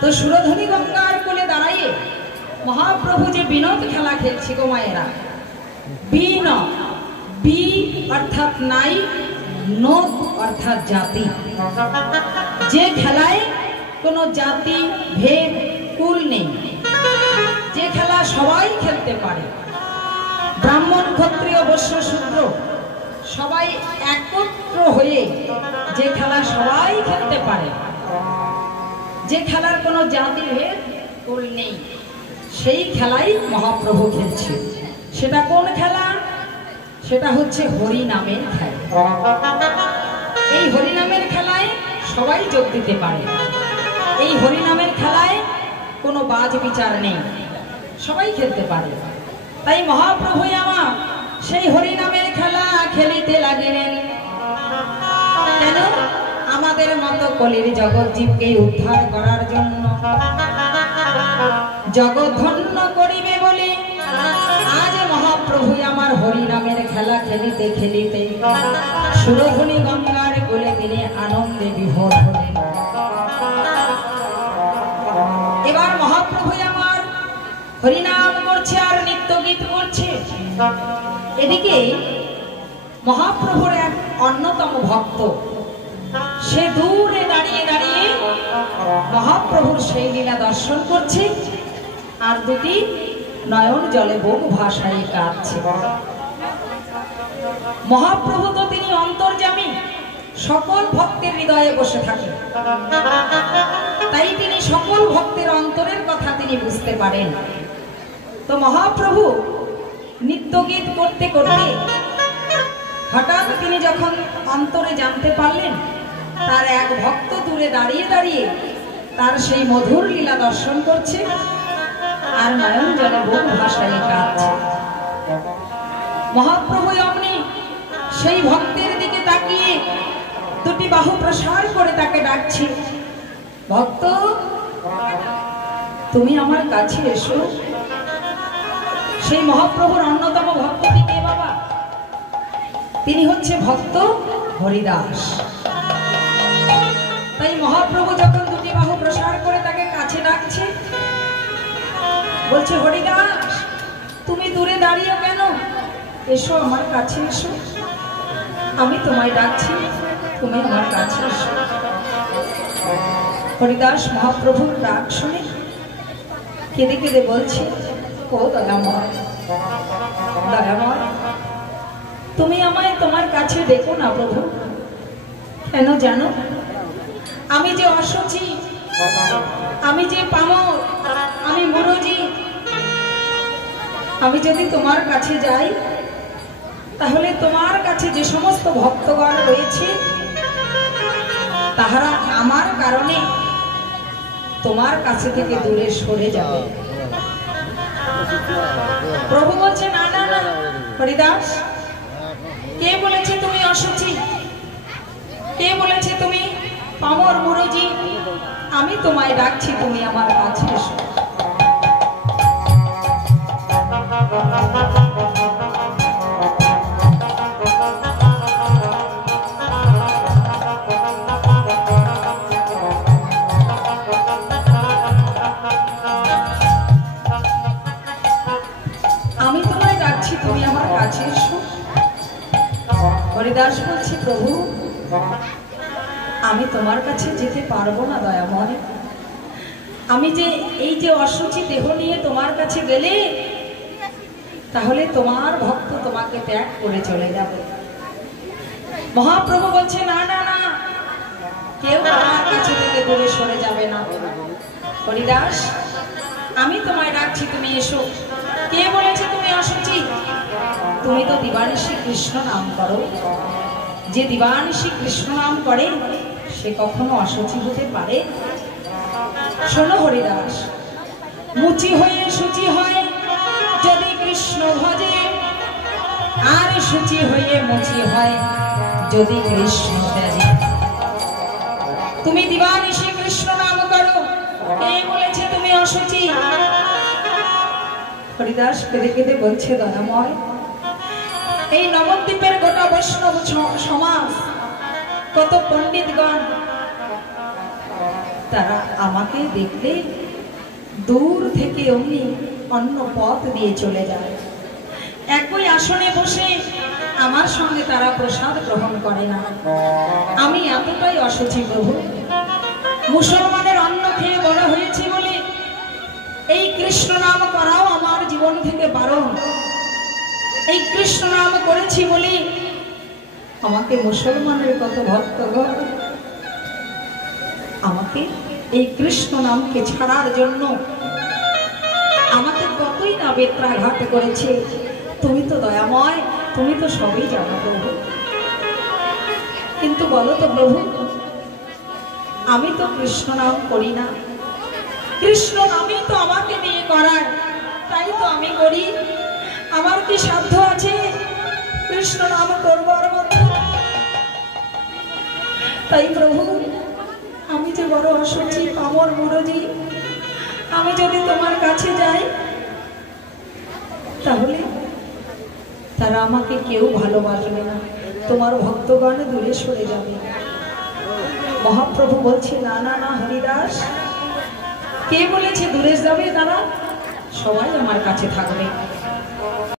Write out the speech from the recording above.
তো সুরধনী গঙ্গার কোলে দাঁড়িয়ে মহাপ্রভু যে বিনোদ খেলা খেলছে গো মায়েরা, বিনোদ, বি অর্থাৎ নাই, নোদ অর্থাৎ জাতি। যে খেলায় কোনো জাতি ভেদ কুল নেই, যে খেলা সবাই খেলতে পারে, ব্রাহ্মণ ক্ষত্রিয় বৈশ্য শূদ্র সবাই একত্র হয়ে যে খেলা সবাই খেলতে পারে, যে খেলার কোনো জাতি ভেদ কুল নেই, সেই খেলাই মহাপ্রভু খেলছে। সেটা কোন খেলা? সেটা হচ্ছে হরি নামের খেলা। এই হরি নামের খেলায় সবাই যোগ দিতে পারে। এই হরি নামের খেলায় কোনো বাজ বিচার নেই, সবাই খেলতে পারে। তাই মহাপ্রভু আমার সেই হরি নামের খেলা খেলিতে লাগিলেন। কেন? আমাদের মতো কলির জগৎ জীবকে উদ্ধার করার জন্য, জগৎ ধন্য করিবে বলে আজ মহাপ্রভু আমার হরি নামের খেলা খেলিতে খেলিতে সুরধনী গঙ্গার কোলে তিনি আনন্দে বিভোর হলেন। এবার মহাপ্রভু আমার হরিনাম করছে আর নিত্য গীত করছে। এদিকে মহাপ্রভুর এক অন্যতম ভক্ত, সে দূরে দাঁড়িয়ে দাঁড়িয়ে মহাপ্রভুর সেই লীলা দর্শন করছে আর দুটি নয়ন জলে বহু ভাষায় কাঁদছে। মহাপ্রভু তো তিনি অন্তর্যামী, সকল ভক্তের হৃদয়ে বসে থাকেন, তাই তিনি সকল ভক্তের অন্তরের কথা তিনি বুঝতে পারেন। তো মহাপ্রভু নিত্য গীত করতে করতে হঠাৎ তিনি যখন অন্তরে জানতে পারলেন তার এক ভক্ত দূরে দাঁড়িয়ে দাঁড়িয়ে তার সেই মধুর লীলা দর্শন করছে আর নয়ন জলে বহু ভাষায় কাঁদছে, মহাপ্রভু অমনি সেই ভক্তের দিকে তাকিয়ে দুটি বাহু প্রসার করে তাকে ডাকছে, ভক্ত তুমি আমার কাছে এসো। সেই মহাপ্রভুর অন্যতম ভক্তটি কে বাবা? তিনি হচ্ছে ভক্ত হরিদাস। তাই মহাপ্রভু যখন দুটি বাহু প্রসার করে তাকে কাছে ডাকছে, বলছে হরিদাস তুমি দূরে দাঁড়িয়ে কেন? এসো আমার কাছে এসো, আমি তোমায় ডাকছি, তুমি আমার কাছে এসো। হরিদাস মহাপ্রভুর ডাক শুনে কেঁদে কেঁদে বলছে, ও দয়াময়, দয়াময় তুমি আমায় তোমার কাছে ডেকো না প্রভু। কেন জানো? আমি যে অসুচি, আমি যে পামর, আমি মুরজি, আমি যদি তোমার কাছে যাই তাহলে তোমার কাছে যে সমস্ত ভক্তগণ রয়েছে তাহারা আমার কারণে তোমার কাছে থেকে দূরে সরে যাবে। প্রভু বলছে না না না হরিদাস, কে বলেছে তুমি অসুচি? কে বলেছে তুমি পামর মুরজি? আমি তোমায় ডাকছি, তুমি আমার কাছে এসো। আমি তোমায় ডাকছি, তুমি আমার কাছে এসো। হরিদাস বলছি, প্রভু আমি তোমার কাছে যেতে পারবো না দয়াময়। আমি যে এই যে অসুচি দেহ নিয়ে তোমার কাছে গেলে তাহলে তোমার ভক্ত তোমাকে ত্যাগ করে চলে যাবে। মহাপ্রভু বলছে না না না, কেউ তোমার কাছে থেকে দূরে সরে যাবে না। হরিদাস আমি তোমায় ডাকছি, তুমি এসো। কে বলেছে তুমি অসুচি? তুমি তো দিবানিশি কৃষ্ণ নাম করো। যে দিবানিশি কৃষ্ণ নাম করে সে কখনো অসুচি হতে পারে? শোনো হরিদাস, মুচি হয়ে শুচি হয় যদি কৃষ্ণ ভজে, আর শুচি হয়ে মুচি হয় যদি কৃষ্ণ ত্যাজে। তুমি দিবানিশি কৃষ্ণ নাম করো, কে বলেছে তুমি অসুচি? হরিদাস কেঁদে কেঁদে বলছে, দয়াময় এই নবদ্বীপের গোটা বৈষ্ণব সমাজ, কত পণ্ডিতগণ তারা আমাকে দেখলে দূর থেকে অমনি অন্য পথ দিয়ে চলে যায়। একই আসনে বসে আমার সঙ্গে তারা প্রসাদ গ্রহণ করে না। আমি এতটাই অসুচি প্রভু, মুসলমানের অন্ন খেয়ে বড় হয়েছি বলে এই কৃষ্ণ নাম করাও আমার জীবন থেকে বারণ। এই কৃষ্ণ নাম করেছি বলে আমাকে মুসলমানের কত ভক্তগণ আমাকে এই কৃষ্ণ নামকে ছাড়ার জন্য আমাকে কতই না বেত্রাঘাত করেছে। তুমি তো দয়াময়, তুমি তো সবই জানো প্রভু, কিন্তু বলো তো প্রভু, আমি তো কৃষ্ণ নাম করি না, কৃষ্ণ নামই তো আমাকে নিয়ে করায়, তাই তো আমি করি। আমার কি সাধ্য আছে কৃষ্ণ নাম করবার মতো? তাই প্রভু, আমি যে বড় অসুচি পামর মুরজি, আমি যদি তোমার কাছে যাই তাহলে তারা আমাকে কেউ ভালোবাসবে না, তোমার ভক্তগণ দূরে সরে যাবে। মহাপ্রভু বলছে, না না না হরিদাস, কে বলেছে দূরে যাবে? তারা সবাই আমার কাছে থাকবে।